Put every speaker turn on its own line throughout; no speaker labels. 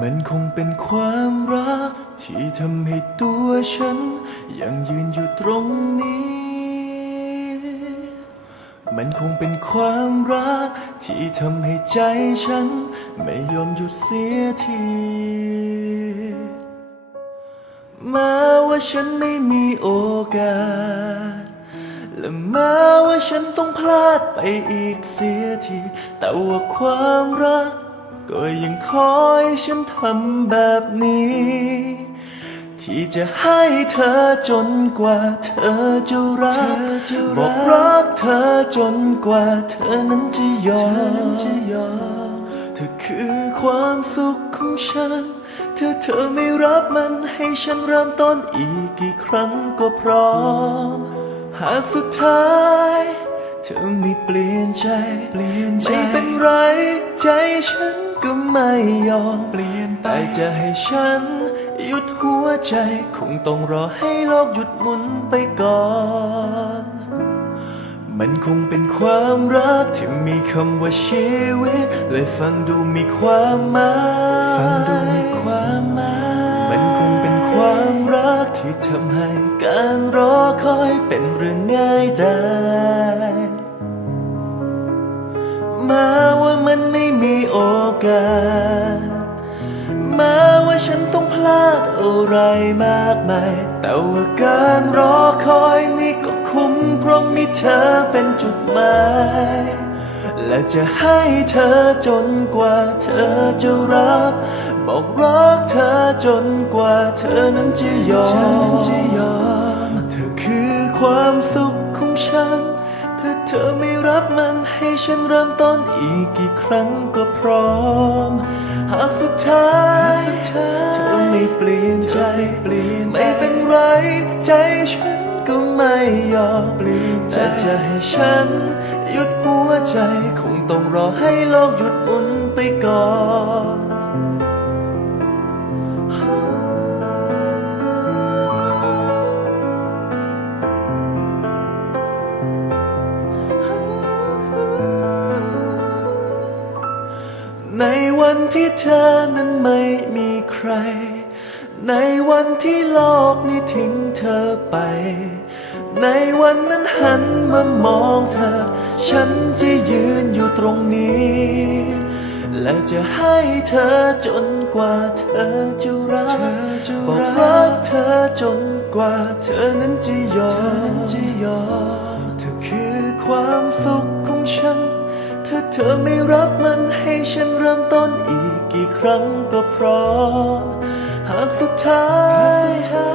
มันคงเป็นความรัก ที่ทำให้ตัวฉัน ยังยืนอยู่ตรงนี้ มันคงเป็นความรัก ที่ทำให้ใจฉัน ไม่ยอมหยุดเสียทีแม้ว่าฉันไม่มีโอกาส และแม้ว่าฉันต้องพลาดไปอีกเสียที แต่ว่าความรัก ก็ยังคอยฉันทำแบบนี้ ที่จะให้เธอจนกว่าเธอจะรัก บอกรักเธอจนกว่าเธอนั้นจะยอมเธอคือความสุขของฉัน เธอเธอไม่รับมันให้ฉันเริ่มต้นอีกกี่ครั้งก็พร้อม หากสุดท้ายเธอไม่เปลี่ยนใจเปลี่ยนใจไม่เป็นไรใจฉัน ก็ไม่ยอมเปลี่ยนไปแต่จะให้ฉัน หยุดหัวใจ คงต้องรอให้โลกหยุดหมุนไปก่อน มันคงเป็นความรักที่มีคำว่าชีวิตเลยฟังดูมีความหมายฟังดูมีความหมายมันคงเป็นความรักที่ทำให้การรอคอยเป็นเรื่องง่ายได้แม้ว่ามันไม่มีโอ กาสแม้ว่าฉันต้องพลาดอะไรมากมาย แต่ว่าการรอคอยนี่ก็คุ้มเพราะมีเธอเป็นจุดหมาย และจะให้เธอจนกว่าเธอจะรับ บอกรักเธอจนกว่าเธอนั้นจะยอมเธอคือความสุขของฉัน ถ้าเธอไม่ รับมันให้ฉันเริ่มต้นอีกกี่ครั้งก็พร้อม หากสุดท้ายเธอไม่เปลี่ยนใจเปลี่ยนไม่เป็นไร ใจฉันก็ไม่ยอมเปลี่ยนจะจะให้ฉัน หยุดหัวใจคงต้องรอให้โลกหยุดหมุนไปก่อน ในวันที่เธอนั้นไม่มีใคร ในวันที่โลกนี้ทิ้งเธอไป ในวันนั้นหันมามองเธอ ฉันจะยืนอยู่ตรงนี้ และจะให้เธอจนกว่าเธอจะรักบอกรักเธอจนกว่าเธอนั้นจะยอมเธอคือความสุขของฉัน ถ้าเธอไม่รับมัน ฉันเริ่มต้นอีกกี่ครั้งก็พร้อม หากสุดท้ายเธอ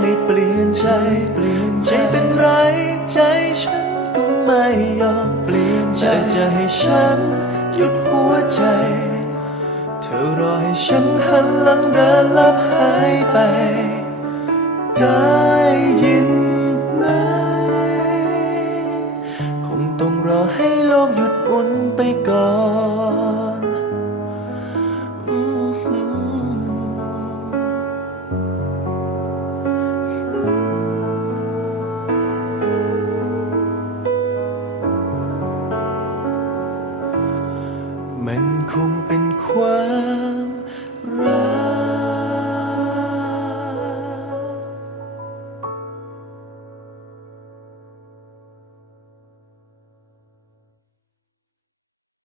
ไม่เปลี่ยนใจเปลี่ยนใจเป็นไรใจฉันก็ไม่ยอมเปลี่ยนใจจะให้ฉันหยุดหัวใจ เธอรอให้ฉันหันหลังเดินลับหายไปได้ มันคงเป็นความรัก